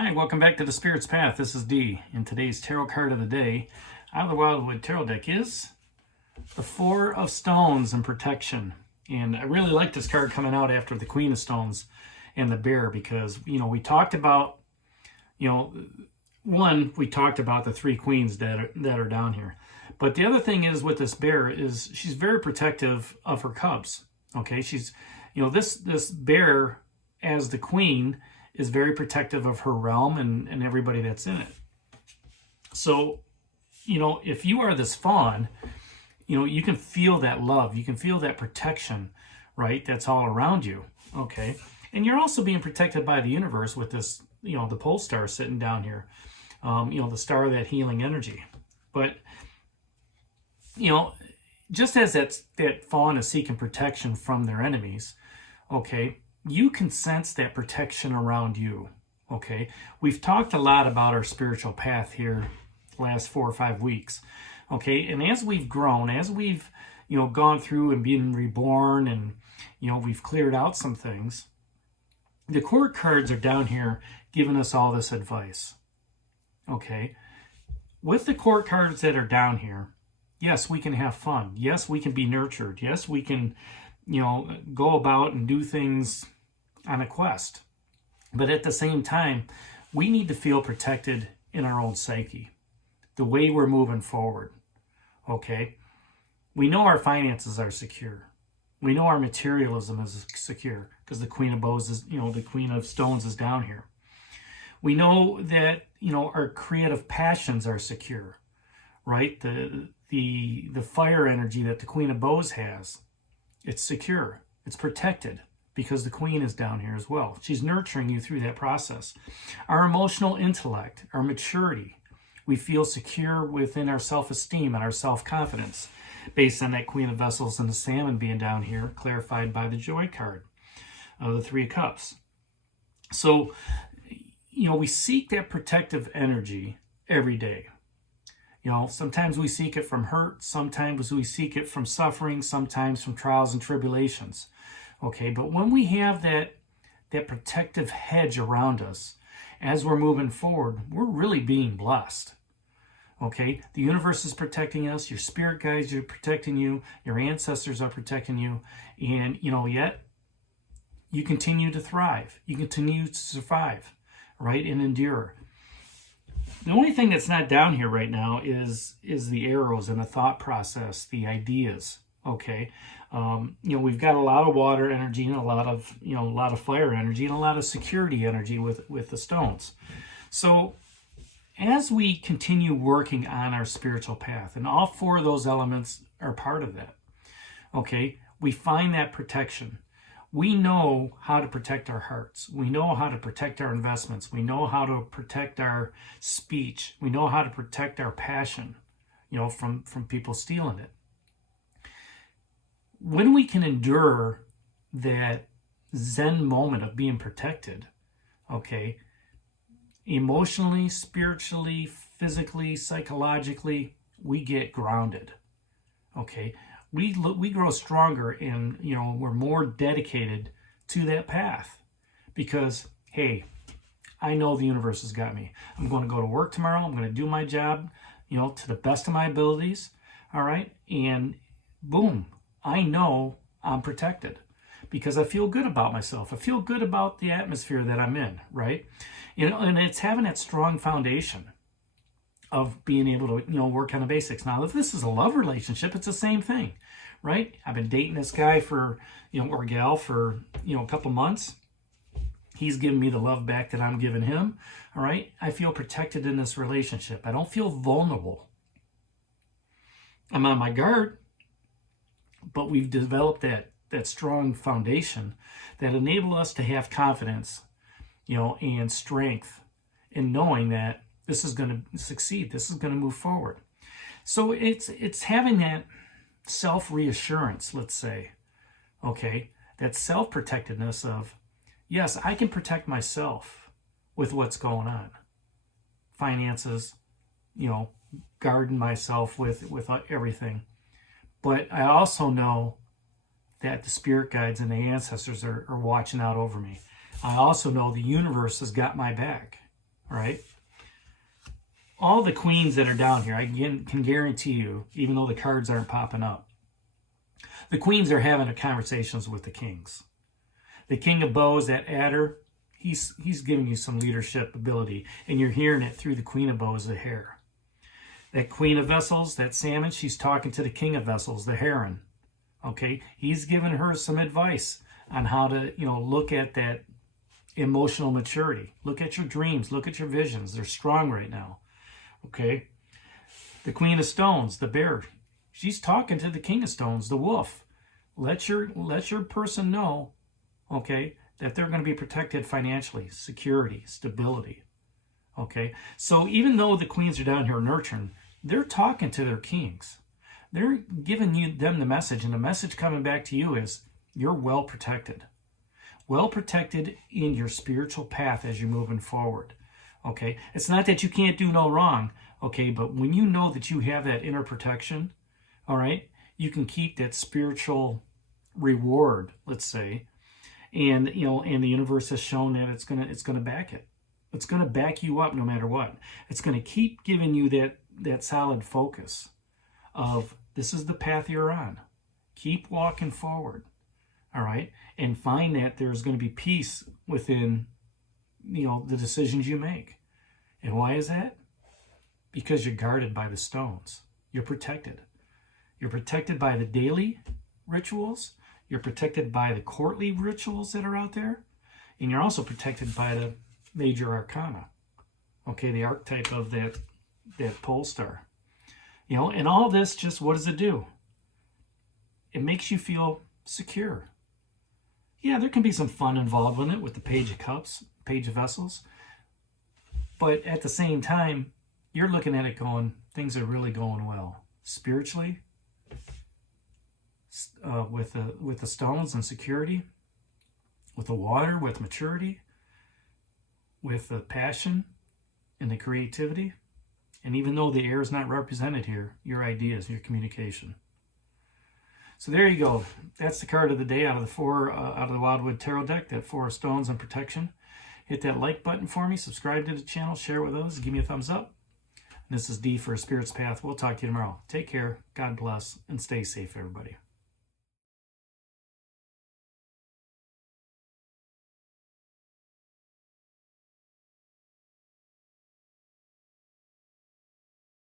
Hi, welcome back to the Spirit's Path. This is Dee, and today's tarot card of the day out of the Wildwood Tarot deck is the Four of Stones and Protection. And I really like this card coming out after the Queen of Stones and the Bear because, we talked about, we talked about the three queens that are down here. But the other thing is with this bear is she's very protective of her cubs. Okay, she's, this bear as the queen is very protective of her realm and everybody that's in it. So, if you are this fawn, you can feel that love. You can feel that protection, right? That's all around you, okay? And you're also being protected by the universe with this, the pole star sitting down here, the star of that healing energy. But, just as that fawn is seeking protection from their enemies, okay, you can sense that protection around you, okay? We've talked a lot about our spiritual path here the last 4 or 5 weeks, okay? And as we've grown, as we've, gone through and been reborn and, we've cleared out some things, the court cards are down here giving us all this advice, okay? With the court cards that are down here, yes, we can have fun. Yes, we can be nurtured. Yes, we can, go about and do things on a quest. But at the same time, we need to feel protected in our own psyche, the way we're moving forward, okay? We know our finances are secure. We know our materialism is secure because the Queen of Bows is, the Queen of Stones is down here. We know that, our creative passions are secure, right? The fire energy that the Queen of Bows has, it's secure, it's protected because the Queen is down here as well. She's nurturing you through that process. Our emotional intellect, our maturity, we feel secure within our self-esteem and our self-confidence based on that Queen of Vessels and the Salmon being down here, clarified by the Joy card of the Three of Cups. So, we seek that protective energy every day. Sometimes we seek it from hurt, sometimes we seek it from suffering, sometimes from trials and tribulations. Okay, but when we have that protective hedge around us as we're moving forward, we're really being blessed. Okay, the universe is protecting us, your spirit guides are protecting you, your ancestors are protecting you, and yet you continue to thrive, you continue to survive, right, and endure. The only thing that's not down here right now is the arrows and the thought process, the ideas. Okay, we've got a lot of water energy and a lot of fire energy and a lot of security energy with the stones. So as we continue working on our spiritual path, and all 4 of those elements are part of that. Okay, we find that protection. We know how to protect our hearts. We know how to protect our investments. We know how to protect our speech. We know how to protect our passion, from people stealing it. When we can endure that Zen moment of being protected, okay, emotionally, spiritually, physically, psychologically, we get grounded, okay? We grow stronger and, we're more dedicated to that path because, hey, I know the universe has got me. I'm going to go to work tomorrow. I'm going to do my job, to the best of my abilities, all right? And boom, I know I'm protected because I feel good about myself. I feel good about the atmosphere that I'm in, right? And it's having that strong foundation of being able to, work on the basics. Now, if this is a love relationship, it's the same thing, right? I've been dating this guy for, or gal for, a couple months. He's giving me the love back that I'm giving him, all right? I feel protected in this relationship. I don't feel vulnerable. I'm on my guard, but we've developed that strong foundation that enable us to have confidence, and strength in knowing that this is going to succeed. This is going to move forward. So it's having that self-reassurance, let's say, okay, that self-protectedness of, yes, I can protect myself with what's going on. Finances, guarding myself with everything. But I also know that the spirit guides and the ancestors are watching out over me. I also know the universe has got my back. All right. All the queens that are down here, I can guarantee you, even though the cards aren't popping up, the queens are having conversations with the kings. The King of Bows, that adder, he's giving you some leadership ability, and you're hearing it through the Queen of Bows, the hare. That Queen of Vessels, that salmon, she's talking to the King of Vessels, the heron. Okay, he's giving her some advice on how to, look at that emotional maturity. Look at your dreams. Look at your visions. They're strong right now. Okay. The Queen of Stones, the bear, she's talking to the King of Stones, the wolf. Let your person know, okay, that they're going to be protected financially, security, stability. Okay. So even though the queens are down here nurturing, they're talking to their kings. They're giving them the message, and the message coming back to you is you're well protected. Well protected in your spiritual path as you're moving forward. Okay, it's not that you can't do no wrong, okay, but when you know that you have that inner protection, all right, you can keep that spiritual reward, let's say, and and the universe has shown that it's gonna back it. It's gonna back you up no matter what. It's gonna keep giving you that solid focus of this is the path you're on. Keep walking forward, all right, and find that there's going to be peace within the decisions you make. And why is that? Because you're guarded by the stones. You're protected. You're protected by the daily rituals. You're protected by the courtly rituals that are out there. And you're also protected by the major arcana. Okay, the archetype of that pole star. And all this, just what does it do? It makes you feel secure. Yeah, there can be some fun involved in it with the Page of Cups, Page of Vessels. But at the same time, you're looking at it going, things are really going well. Spiritually, with the stones and security, with the water, with maturity, with the passion and the creativity. And even though the air is not represented here, your ideas, your communication. So there you go. That's the card of the day out of the Wildwood Tarot deck, that 4 of Stones and Protection. Hit that like button for me, subscribe to the channel, share with others, give me a thumbs up. And this is D for a Spirit's Path. We'll talk to you tomorrow. Take care, God bless, and stay safe, everybody.